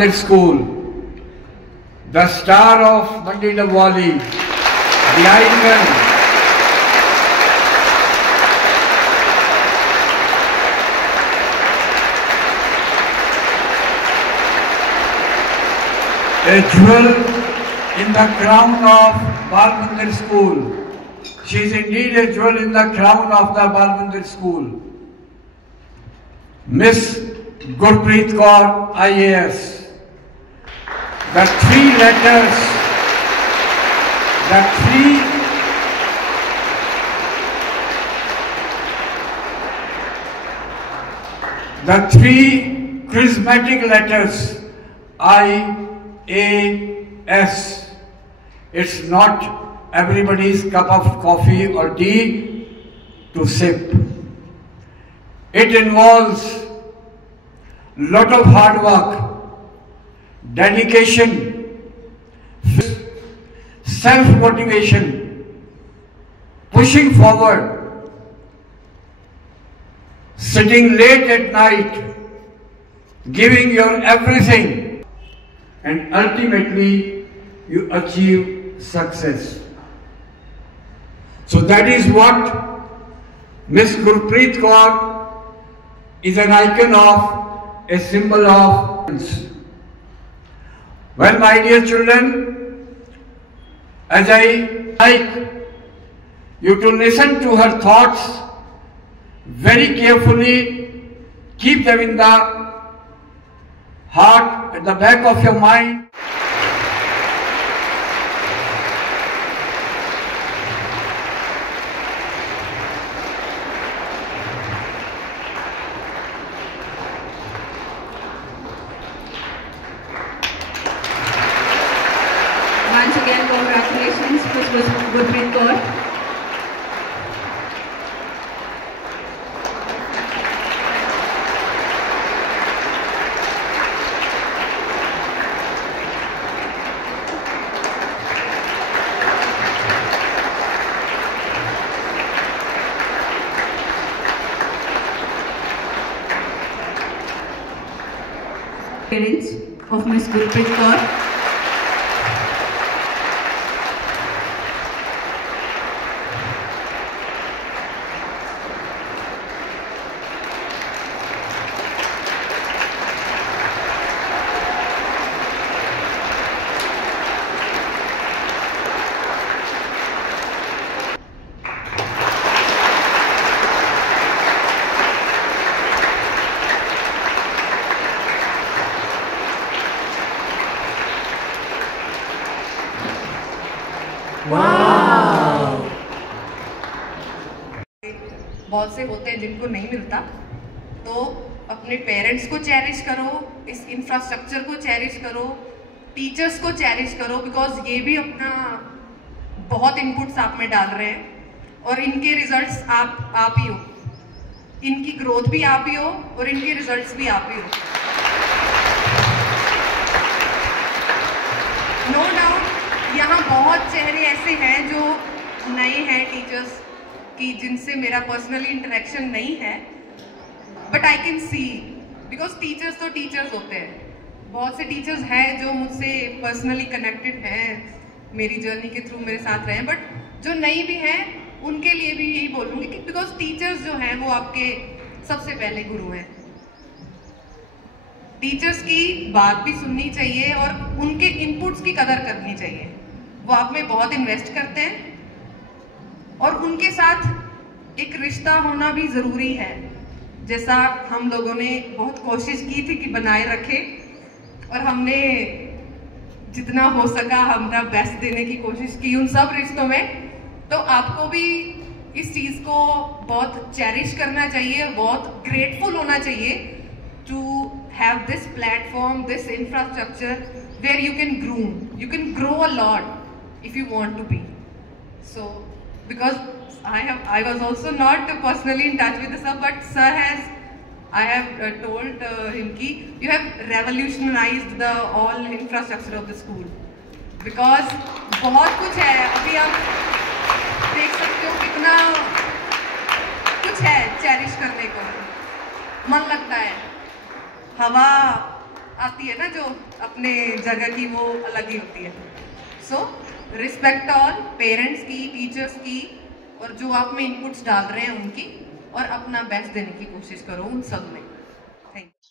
Mandir School, the star of Mandi Nawali, the icon, a jewel in the crown of Bal Mandir School. She is indeed a jewel in the crown of the Bal Mandir School. Miss Gurpreet Kaur, IAS. The three letters, the three charismatic letters, IAS. It's not everybody's cup of coffee or tea to sip. It involves lot of hard work, dedication, self-motivation, pushing forward, sitting late at night, giving your everything, and ultimately you achieve success. So that is what Miss Gurpreet Kaur is an icon of, a symbol of. Well, my dear children, as I like you to listen to her thoughts very carefully, keep them in the heart, at the back of your mind. Once again, congratulations, Miss Gurpreet Kaur. Parents of Miss Gurpreet Kaur. बहुत से होते हैं जिनको नहीं मिलता, तो अपने parents को चेरिश करो, इस इंफ्रास्ट्रक्चर को चेरिश करो, टीचर्स को चेरिश करो, बिकॉज ये भी अपना बहुत इनपुट्स आप में डाल रहे हैं और इनके रिजल्ट्स आप ही हो, इनकी ग्रोथ भी आप ही हो और इनके रिजल्ट्स भी आप ही हो। नो डाउट यहाँ बहुत चेहरे ऐसे हैं जो नए हैं टीचर्स कि जिनसे मेरा पर्सनली इंटरेक्शन नहीं है, but I can see, because teachers तो टीचर्स होते हैं। बहुत से टीचर्स हैं जो मुझसे पर्सनली कनेक्टेड हैं, मेरी जर्नी के थ्रू मेरे साथ रहे हैं, बट जो नहीं भी हैं उनके लिए भी यही बोलूँगी कि बिकॉज टीचर्स जो हैं वो आपके सबसे पहले गुरु हैं। टीचर्स की बात भी सुननी चाहिए और उनके इनपुट्स की कदर करनी चाहिए। वो आप में बहुत इन्वेस्ट करते हैं और उनके साथ एक रिश्ता होना भी ज़रूरी है, जैसा हम लोगों ने बहुत कोशिश की थी कि बनाए रखें और हमने जितना हो सका हमारा बेस्ट देने की कोशिश की उन सब रिश्तों में। तो आपको भी इस चीज़ को बहुत चेरिश करना चाहिए, बहुत ग्रेटफुल होना चाहिए to have this platform, this infrastructure where you can grow a lot if you want to be so. Because I was also not personally in touch with the sir, but sir I have told him कि you have revolutionized the all infrastructure of the school. Because बहुत कुछ है, अभी आप देख सकते हो कितना कुछ है चेरिश करने को, मन लगता है। हवा आती है ना जो अपने जगह की, वो अलग ही होती है। सो रिस्पेक्ट ऑल पेरेंट्स की, टीचर्स की, और जो आप में इनपुट्स डाल रहे हैं उनकी, और अपना बेस्ट देने की कोशिश करो उन सब में। Thank you.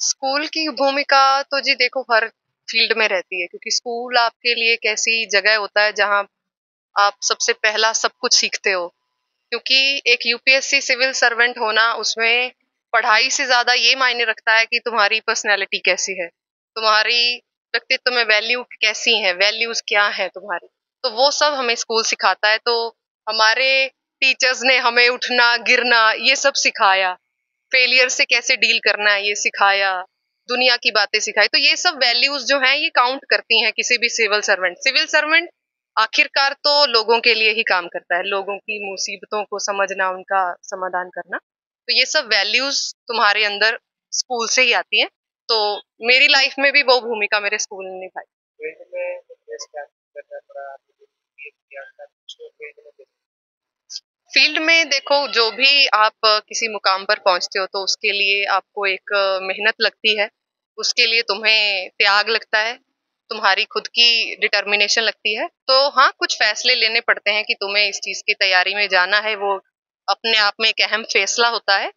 स्कूल की भूमिका तो जी देखो हर फील्ड में रहती है, क्योंकि स्कूल आपके लिए एक ऐसी जगह होता है जहां आप सबसे पहला सब कुछ सीखते हो। क्योंकि एक यूपीएससी सिविल सर्वेंट होना, उसमें पढ़ाई से ज्यादा ये मायने रखता है कि तुम्हारी पर्सनैलिटी कैसी है, तुम्हारी व्यक्तित्व में वैल्यू कैसी है, वैल्यूज क्या है तुम्हारी। तो वो सब हमें स्कूल सिखाता है। तो हमारे टीचर्स ने हमें उठना गिरना ये सब सिखाया, फेलियर से कैसे डील करना है ये सिखाया, दुनिया की बातें सिखाई। तो ये सब वैल्यूज जो हैं ये काउंट करती हैं किसी भी सिविल सर्वेंट आखिरकार तो लोगों के लिए ही काम करता है, लोगों की मुसीबतों को समझना, उनका समाधान करना। तो ये सब वैल्यूज तुम्हारे अंदर स्कूल से ही आती हैं। तो मेरी लाइफ में भी वो भूमिका मेरे स्कूल ने निभाई। फील्ड में देखो, जो भी आप किसी मुकाम पर पहुंचते हो तो उसके लिए आपको एक मेहनत लगती है, उसके लिए तुम्हें त्याग लगता है, तुम्हारी खुद की डिटर्मिनेशन लगती है। तो हाँ, कुछ फैसले लेने पड़ते हैं कि तुम्हें इस चीज की तैयारी में जाना है। वो अपने आप में एक अहम फैसला होता है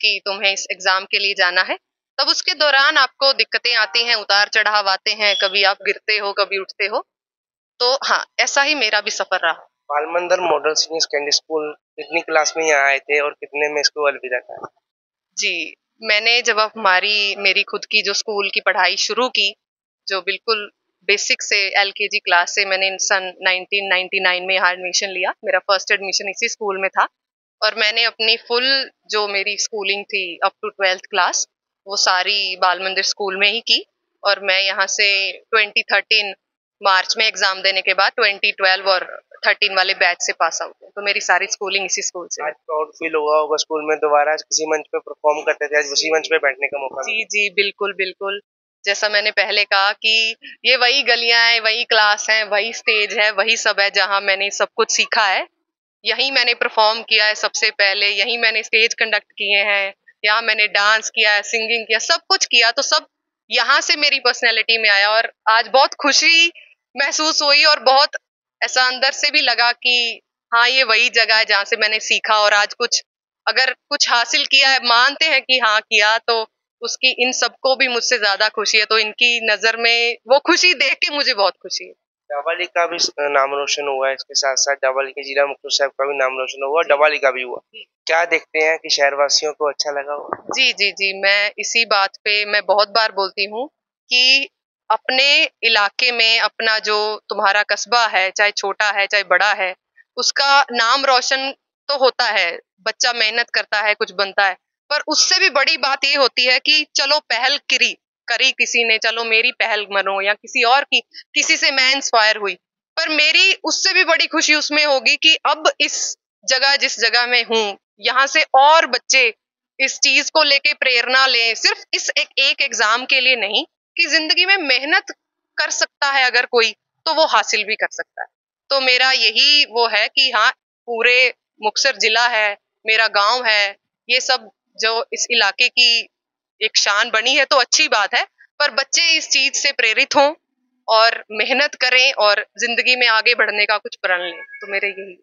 कि तुम्हें इस एग्जाम के लिए जाना है। तब उसके दौरान आपको दिक्कतें आती हैं, उतार चढ़ाव आते हैं, कभी आप गिरते हो, कभी उठते हो। तो हाँ, ऐसा ही मेरा भी सफर रहा। बाल मंदिर मॉडल सीनियर सेकेंडरी स्कूल कितनी क्लास में यहाँ आए थे और कितने में इसको अलविदा कहा? जी, मैंने जब अब मेरी खुद की जो स्कूल की पढ़ाई शुरू की, जो बिल्कुल बेसिक से एलकेजी क्लास से, मैंने सन 1999 में यहाँ एडमिशन लिया। मेरा फर्स्ट एडमिशन इसी स्कूल में था, और मैंने अपनी फुल जो मेरी स्कूलिंग थी अप टू 12th क्लास, वो सारी बाल मंदिर स्कूल में ही की। और मैं यहाँ से 2013 मार्च में एग्जाम देने के बाद 2012 और 13 वाले बैच से पास आउट हूँ। तो मेरी सारी स्कूलिंग इसी स्कूल से। आज प्राउड फील हुआ होगा स्कूल में दोबारा किसी मंच पे परफॉर्म करते थे, आज उसी मंच पे बैठने का मौका मिला। जी जी, बिल्कुल बिल्कुल। जैसा मैंने पहले कहा कि ये वही गलियां हैं, वही क्लास हैं, वही स्टेज है, वही सब है जहां मैंने सब कुछ सीखा है। यहीं मैंने परफॉर्म किया है सबसे पहले, यहीं मैंने स्टेज कंडक्ट किए हैं, यहाँ मैंने डांस किया है, सिंगिंग किया, सब कुछ किया। तो सब यहाँ से मेरी पर्सनैलिटी में आया, और आज बहुत खुशी महसूस हुई, और बहुत ऐसा अंदर से भी लगा कि हाँ, ये वही जगह है जहाँ से मैंने सीखा। और आज कुछ अगर कुछ हासिल किया है, मानते हैं कि हाँ किया, तो उसकी इन सबको भी मुझसे ज्यादा खुशी है। तो इनकी नजर में वो खुशी देख के मुझे बहुत खुशी है। डबाली का भी नाम रोशन हुआ है, इसके साथ साथ डबाली के जिला मुख्य साहब का भी नाम रोशन हुआ, डबाली का भी हुआ। क्या देखते हैं कि शहरवासियों को अच्छा लगा हो? जी जी जी, मैं इसी बात पे मैं बहुत बार बोलती हूँ कि अपने इलाके में अपना जो तुम्हारा कस्बा है, चाहे छोटा है चाहे बड़ा है, उसका नाम रोशन तो होता है। बच्चा मेहनत करता है, कुछ बनता है, पर उससे भी बड़ी बात ये होती है कि चलो पहल करी करी किसी ने, चलो मेरी पहल मानो, या किसी और की, किसी से मैं इंस्पायर हुई। पर मेरी उससे भी बड़ी खुशी उसमें होगी कि अब इस जगह, जिस जगह में हूँ, यहाँ से और बच्चे इस चीज को लेके प्रेरणा लें, सिर्फ इस एक एग्जाम के लिए नहीं, कि जिंदगी में मेहनत कर सकता है अगर कोई, तो वो हासिल भी कर सकता है। तो मेरा यही वो है कि हाँ, पूरे मुक्तसर जिला है, मेरा गांव है, ये सब जो इस इलाके की एक शान बनी है, तो अच्छी बात है। पर बच्चे इस चीज से प्रेरित हों और मेहनत करें और जिंदगी में आगे बढ़ने का कुछ प्रण लें। तो मेरे यही